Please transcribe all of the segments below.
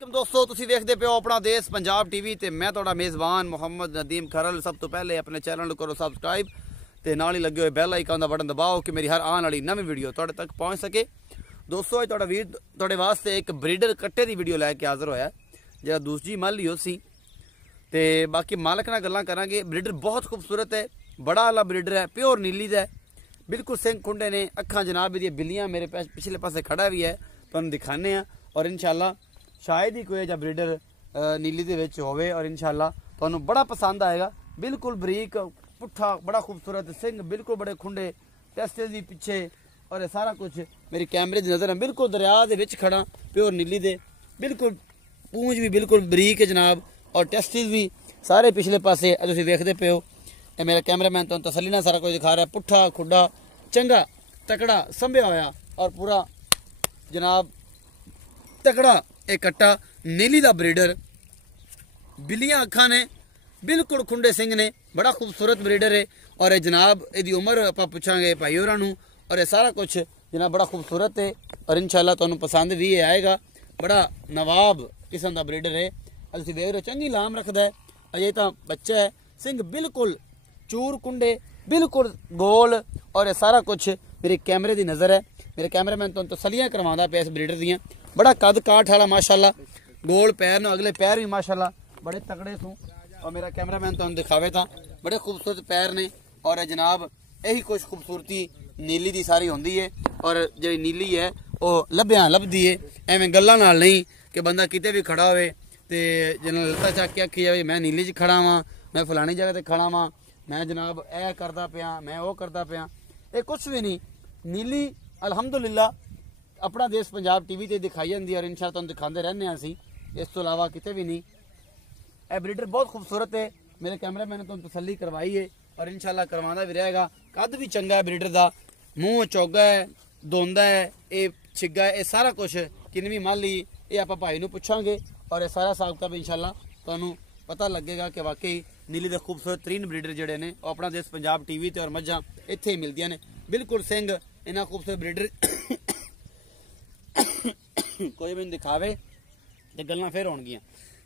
दोस्तों तुसी देखते पे हो अपना देश पंजाब टीवी ते मैं तुहाडा मेज़बान मोहम्मद नदीम खरल। सब तो पहले अपने चैनल करो सबसक्राइब ते नाल ही लगे हुए बैल आइकन का बटन दबाओ कि मेरी हर आने वाली नवी वीडियो तुहाडे तक पहुँच सके। दोस्तों अज तुहाडा वीर तुहाडे वास्ते एक ब्रीडर कट्टे की वीडियो लैके हाजिर होया जिहड़ा दूसरी मल ही उसी ते बाकी मालक नाल गल्लां करांगे। ब्रीडर बहुत खूबसूरत है, बड़ा आला ब्रीडर है, प्योर नीली दा है, बिल्कुल सिंह खुंडे ने, अखां जनाब दी बिल्लियां मेरे पिछले पासे खड़ा भी है, तुहानूं दिखाने हैं और इंशाल्लाह शायद ही कोई जब ब्रीडर नीली दे विच होवे और इंशाल्लाह तुहानूं बड़ा पसंद आएगा। बिल्कुल बरीक पुट्ठा बड़ा खूबसूरत सिंह, बिल्कुल बड़े खुंडे, टेस्टेज भी पीछे और ये सारा कुछ मेरी कैमरे की नज़र है। बिल्कुल दरिया दे विच खड़ा प्योर नीली दे, बिल्कुल पूंछ भी बिल्कुल बरीक है जनाब और टेस्टेज भी सारे पिछले पासे तुसीं देखदे पे हो। ये मेरा कैमरामैन तुहानूं तसल्ली नाल सारा कुछ दिखा रहा है। पुट्ठा खुड्डा चंगा तकड़ा संभ्या होया और पूरा जनाब तकड़ा एक कट्टा नीली दा ब्रीडर, बिल्लियां अखा ने, बिल्कुल खुंडे सिंह ने, बड़ा खूबसूरत ब्रीडर है। और ये जनाब इहदी उम्र आपां पुछांगे भाई होरां नूं और ये सारा कुछ जनाब बड़ा खूबसूरत है और इंशाल्लाह तुहानूं पसंद भी आएगा। बड़ा नवाब किस्म का ब्रीडर है, तुसीं देख रहे हो चंगी लाम रखदा है। अजे तां बच्चा है, सिंह बिल्कुल चूर कुंडे, बिल्कुल गोल और ये सारा कुछ मेरे कैमरे की नज़र है। मेरे कैमरामैन तुहानूं तसल्लियां करवांदा पिया इस ब्रीडर दियां। बड़ा कद काठ वाला माशाल्लाह, गोल पैर न, अगले पैर भी माशाल्लाह बड़े तगड़े सूं और मेरा कैमरामैन तुहानूं दिखावे तां बड़े खूबसूरत पैर ने। और जनाब यही कुछ खूबसूरती नीली दी सारी होंदी है और जी नीली है वह लभ्यां लभदी है, एवें गल्लां नाल नहीं कि बंदा किते भी खड़ा होवे ते जिन्ना लत्ता चक के आखी जाए मैं नीली च खड़ा वां, मैं फलानी जगह ते खड़ा वां, मैं जनाब ए करदा पिया, मैं वो करदा पिया, ये कुछ भी नहीं। नीली अलहमदुलिल्लाह अपना देश पंजाब टीवी ते दिखाई जाती है और इंशाल्लाह तुहानूं दिखाते रहने असीं, इस तो इलावा किते भी नहीं। यह ब्रीडर बहुत खूबसूरत है, मेरे कैमरामैन ने तुहानूं तसल्ली करवाई है और इंशाल्लाह करवाना भी रहेगा। कद भी चंगा है ब्रीडर का, मूँह चौगा है, धोंदा है, ये छिग्गा है, ये सारा कुछ किनवी माली ये आप भाई नूं पुछांगे और ये सारा हिसाब किताब इंशाल्लाह तुहानूं पता लगेगा कि वाकई नीली दे खूबसूरत तरीन ब्रीडर जिहड़े ने वो अपना देश पंजाब टीवी ते और मझां इत्थे ही मिलदियां ने। बिल्कुल सिंह इन्ना खूबसूरत ब्रीडर कोई भी दिखावे तो गल्लां फिर होणगियां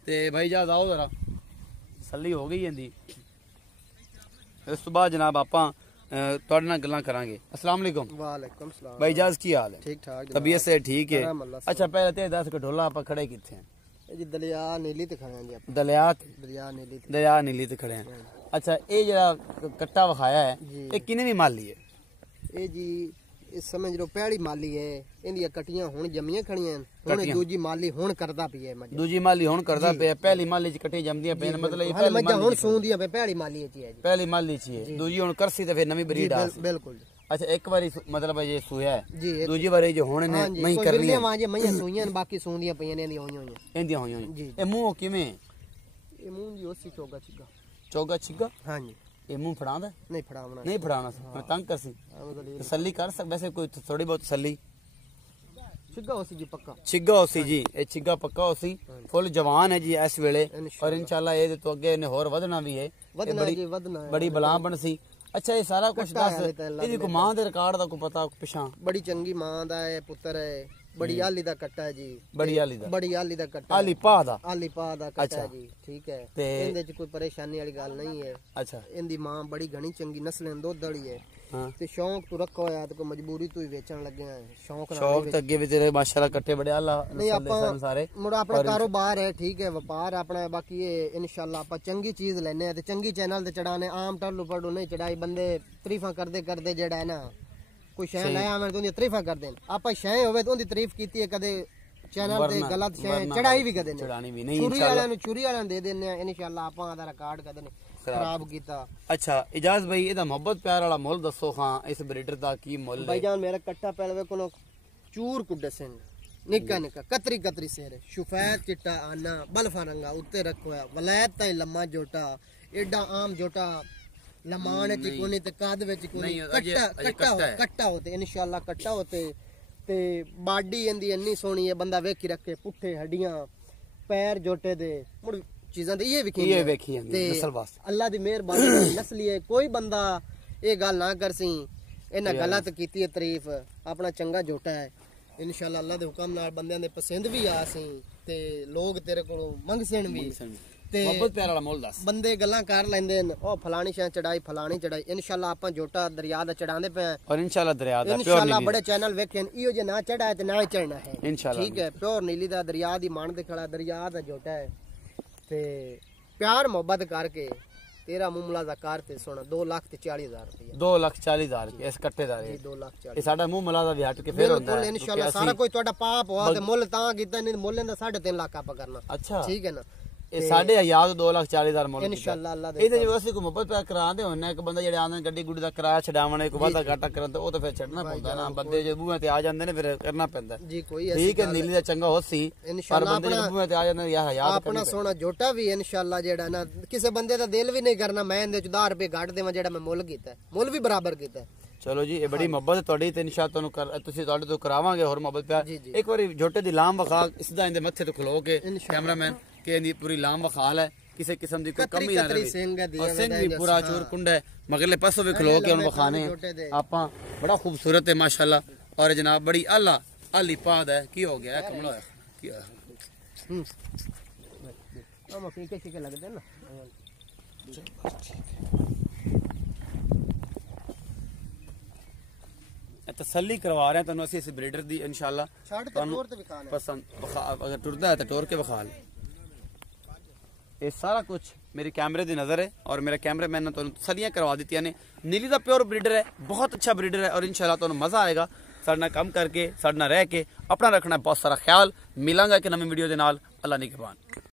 ते भाई जाद आओ जरा तसल्ली हो गई इंदी। इस तो बाद जनाब आपां तुहाडे नाल गल्लां करांगे। अस्सलाम वालेकुम। वालेकुम सलाम भाई जाज की हाल है? ठीक ठाक, तबीयत से ठीक है? अच्छा पहले ते 10 कटोला आपां खड़े किथे हैं? जी दलिया नीली ते खड़े हैं जी आप। दरिया नीली ते खड़े हैं। अच्छा ये जरा कट्टा विखाया है ये किने भी माली है? ये जी इस समय जो पहली माली है इंदियां कटियां हुण जम्मियां खड़ियां हुण दूजी माली हुण करदा पई है। दूजी माली हुण करदा पे, पहली माली च कटियां जमदियां पे, मतलब ये पहली माली हुण सूंदियां पे, पहली माली च है जी, पहली माली च है, दूजी हुण करसी ते फिर नवी ब्रीड आ। बिल्कुल। अच्छा एक बारी मतलब ये सूया है जी, दूजी बारी जो हुण ने मई करनी है वां जे मईयां सूईयां बाकी सूंदियां पईयां ने इंदियां होईयां जी। ए मुंह किवें? ये मुंह जी ओसी चोगा छिगा। चोगा छिगा? हां जी। ये मुंह फड़ांदा? नहीं फड़ावना, नहीं फड़ाना मैं तंग करसी तसल्ली कर सक वैसे कोई थोड़ी बहुत तसल्ली छिगा ओसी जी पक्का छिगा ओसी जी, ये छिगा पक्का ओसी फुल जवान है जी इस वेले और इंशाल्लाह ये तो अगे ने होर वधना भी है, बड़ी बला बनसी। अच्छा ये सारा कुछ दस इहदी को मां दे रिकॉर्ड दा को पता पिछां? बड़ी चंगी मां दा है, पुत्र है, बड़ी आली दा कट्टा है जी, बड़ी आली दा कट्टा, आली पा दा कट्टा है जी, ठीक है। ते इंदे च कोई परेशानी वाली गल नहीं है। अच्छा इंदी मां बड़ी घनी चंगी नस्लें दुध वाली है। हां ते शौक तो रखो है तो कोई मजबूरी तो ही बेचन लगे हैं, शौक तो अगे भी तेरे माशाल्लाह कट्टे बड़े आला नस्ल सारे मुड़ा अपना कारोबार है, ठीक है, व्यापार अपना। बाकी ये इंशाल्लाह आप चंगी चीज लेने हैं ते चंगी चैनल ते चढ़ाने, आम टल्लू पड़ू नहीं चढ़ाई। बंदे तारीफां करदे करदे जेड़ा है ना कोई शय ले आवे तो उंदी तारीफां करदे ने, आपा शय होवे तो उंदी तारीफ कीती है कदे चैनल ते गलत शय चढ़ाई भी कदे नहीं, चुरी वाले नु चुरी वाले दे देने हैं इंशाल्लाह। आपा दा रिकॉर्ड कदे नहीं खराब कीता। अच्छा इजाज भाई एदा मोहब्बत प्यार वाला मुल दसो खां इस ब्रीडर दा की मुल है? भाईजान मेरा कट्टा पहले कोनो चूर कुड्डे सिंह निक्का निक्का कतरी कतरी सेरे शुफैत चिट्टा आना बल्फा रंगा उत्ते रखो है, वलैत ताई लम्मा जोटा, एडा आम जोटा लमाने च कोनी ते कद विच कोनी, कट्टा होते इंशाल्लाह कट्टा होते ते बाडी इंदी इन्नी सोहनी है बंदा वेखी रखे, पुट्ठे हड्डियां पैर जोटे दे मुड़ चीजां ते ये वेखी नस्ल वास्ते अल्लाह दी मेहरबानी नस्ली है। कोई बंदा ये गल ना करसी इन्हें गलत कीती है तारीफ, अपना चंगा जोटा है ਇਨਸ਼ਾਅੱਲਾ ਅੱਲਾ ਦੇ ਹੁਕਮ ਨਾਲ ਬੰਦਿਆਂ ਦੇ ਪਸੰਦ ਵੀ ਆ ਸੀ ਤੇ ਲੋਕ ਤੇਰੇ ਕੋਲੋਂ ਮੰਗਸਣ ਵੀ ਤੇ ਮੁਹੱਬਤ ਪਿਆਰ ਵਾਲਾ ਮੁੱਲ ਦੱਸ। ਬੰਦੇ ਗੱਲਾਂ ਕਰ ਲੈਂਦੇ ਨੇ ਉਹ ਫਲਾਣੀ ਸ਼ਾਂ ਚੜਾਈ ਫਲਾਣੀ ਚੜਾਈ। ਇਨਸ਼ਾਅੱਲਾ ਆਪਾਂ ਜੋਟਾ ਦਰਿਆ ਦਾ ਚੜਾਉਂਦੇ ਪਏ ਔਰ ਇਨਸ਼ਾਅੱਲਾ ਦਰਿਆ ਦਾ ਇਨਸ਼ਾਅੱਲਾ ਬੜੇ ਚੈਨਲ ਵੇਖੇ ਇਹੋ ਜੇ ਨਾ ਚੜਾਏ ਤੇ ਨਾ ਹੀ ਚੜਨਾ ਹੈ ਇਨਸ਼ਾਅੱਲਾ। ਠੀਕ ਹੈ ਪਿਓਰ ਨੀਲੀ ਦਾ ਦਰਿਆ ਦੀ ਮਣ ਦੇ ਖੜਾ ਦਰਿਆ ਦਾ ਜੋਟਾ ਹੈ ਤੇ ਪਿਆਰ ਮੁਹੱਬਤ ਕਰਕੇ ਤੇਰਾ ਮੁਮਲਾ ਦਾ ਕਰ ਤੇ ਸੁਣ 2,40,000 ਰੁਪਏ 2,40,000 ਇਸ ਕੱਟੇ ਦਾ ਜੀ ਰੇਟ। 2,40,000 ਇਹ ਸਾਡਾ ਮੂੰਹ ਮਲਾ ਦਾ ਵੀ ਹਟ ਕੇ ਫੇਰ ਹੁੰਦਾ ਬਿਲਕੁਲ ਹੈ ਇਨਸ਼ਾਅੱਲਾ ਸਾਰਾ ਕੋਈ ਤੁਹਾਡਾ ਪਾਪ ਹੋਆ ਤੇ ਮੁੱਲ ਤਾਂ ਕੀਤਾ ਨਹੀਂ ਮੁੱਲ ਦਾ 3.5 ਲੱਖ ਆਪਾਂ ਕਰਨਾ ਅੱਛਾ ਠੀਕ ਹੈ ਨਾ ਇਹ ਸਾਡੇ ਹਜ਼ਾਰ 2,40,000 ਮੁੱਲ ਇਨਸ਼ਾਅੱਲਾ ਅੱਲਾ ਦੇ ਇਹਦੇ ਜੇ ਅਸੀਂ ਕੋਈ ਮੁਹੱਬਤ ਪਿਆਰ ਕਰਾਉਂਦੇ ਹੁੰਨੇ ਇੱਕ ਬੰਦਾ ਜਿਹੜੇ ਆਂਦੇ ਗੱਡੀ ਗੁੱਡੀ ਦਾ ਕਿਰਾਇਆ ਛਡਾਵਣ ਇੱਕ ਵਾਧਾ ਘਾਟਾ ਕਰਨ ਤੇ ਉਹ ਤਾਂ ਫਿਰ ਛੱਡਣਾ ਪੈਂਦਾ ਨਾ ਬੰਦੇ ਜੇ ਬੂਹੇ ਤੇ ਆ ਜਾਂਦੇ ਨੇ ਫਿਰ ਕਰਨਾ ਪੈਂਦਾ ਜੀ ਕੋਈ ਠੀਕ ਹੈ ਨੀਲੀ ਦਾ ਚੰਗਾ ਹੋ ਸੀ ਪਰ ਇਨਸ਼ਾਅੱਲਾ ਬੰਦੇ ਜੇ ਬੂਹੇ ਤੇ ਆ ਜਾਂਦੇ ਯਾ ਹਜ਼ਾਰ ਆਪਣਾ ਸੋਨਾ ਜੋਟਾ ਵੀ ਇਨਸ਼ਾਅੱਲਾ ਜਿਹੜਾ ਨਾ ਕਿਸੇ ਬੰਦੇ ਦਾ ਦਿਲ ਵੀ ਨਹੀਂ ਕਰਨਾ ਮੈਂ ਇਹਦੇ ਚ 10 ਰੁਪਏ ਘੱਟ ਦੇਵਾਂ ਜਿਹੜਾ ਮੈਂ ਮੁੱਲ ਕੀਤਾ ਮੁੱਲ ਵੀ ਬਰਾਬਰ ਕੀਤਾ। ਚਲੋ ਜੀ ਇਹ ਬੜੀ ਮੁਹੱਬਤ ਹੈ ਤੁਹਾਡੀ ਤੇ ਇਨਸ਼ਾਅੱਲਾ ਤੁਹਾਨੂੰ ਤੁਸੀਂ ਤੁਹਾਡੇ ਤੋਂ ਕਰਾਵਾਂਗੇ ਹੋਰ ਮੁਹੱਬਤ ਪਿਆਰ। ਇੱਕ ਵਾਰੀ ਜੋਟੇ ਦੀ ਲਾਮ ਵਖਾ ਸਿੱਧਾ ਇਹਦੇ ਮੱਥੇ ਤੇ ਖਲੋ ਕੇ ਕੈਮਰਾਮੈਨ ਕਿ ਇਹਦੀ ਪੂਰੀ ਲਾਮ ਵਖਾ ਲੈ ਕਿਸੇ ਕਿਸਮ ਦੀ ਕੋਈ ਕਮੀ ਨਾ ਰਹੇ ਔਰ ਸਿੰਘ ਵੀ ਪੂਰਾ ਚੂਰ ਕੁੰਡਾ ਹੈ ਮਗਰਲੇ ਪਾਸੋਂ ਵੀ ਖਲੋ ਕੇ ਉਹਨੂੰ ਵਖਾਣੇ ਆਪਾਂ ਬੜਾ ਖੂਬਸੂਰਤ ਹੈ ਮਾਸ਼ਾਅੱਲਾ ਔਰ ਜਨਾਬ ਬੜੀ ਆਲਾ ਆਲੀ ਪਾਦ ਹੈ ਕੀ ਹੋ ਗਿਆ ਕਮਲਾ ਹੋਇਆ ਕੀ ਹੋਇਆ ਉਹ ਫੀਕੇ ਸ਼ੀਕੇ ਲੱਗਦੇ ਨਾ ਤਸੱਲੀ ਕਰਵਾ ਰਹੇ ਤੁਹਾਨੂੰ ਅਸੀਂ ਇਸ ਬਰੀਡਰ ਦੀ ਇਨਸ਼ਾਅੱਲਾ ਛੱਡ ਤੇ ਟੋਰ ਤੇ ਵਿਖਾਣਾ ਪਸੰਦ ਅਗਰ ਟੁਰਦਾ ਹੈ ਤਾਂ ਟੋਰ ਕੇ ਵਿਖਾ ਲੈ। ਇਹ ਸਾਰਾ ਕੁਝ ਮੇਰੇ ਕੈਮਰੇ ਦੀ ਨਜ਼ਰ ਹੈ ਔਰ ਮੇਰਾ ਕੈਮਰਾਮੈਨ ਨੇ ਤੁਹਾਨੂੰ ਤਸੱਲੀਆਂ ਕਰਵਾ ਦਿੱਤੀਆਂ ਨੇ। ਨੀਲੀ ਦਾ ਪਿਓਰ ਬਰੀਡਰ ਹੈ ਬਹੁਤ ਅੱਛਾ ਬਰੀਡਰ ਹੈ ਔਰ ਇਨਸ਼ਾਅੱਲਾ ਤੁਹਾਨੂੰ ਮਜ਼ਾ ਆਏਗਾ ਸਾਡੇ ਨਾਲ ਕੰਮ ਕਰਕੇ ਸਾਡੇ ਨਾਲ ਰਹਿ ਕੇ ਆਪਣਾ ਰੱਖਣਾ ਬਹੁਤ ਸਾਰਾ ਖਿਆਲ। ਮਿਲਾਂਗਾ ਇੱਕ ਨਵੀਂ ਵੀਡੀਓ ਦੇ ਨਾਲ। ਅੱਲਾ ਨਿਗਹਿਬਾਨ।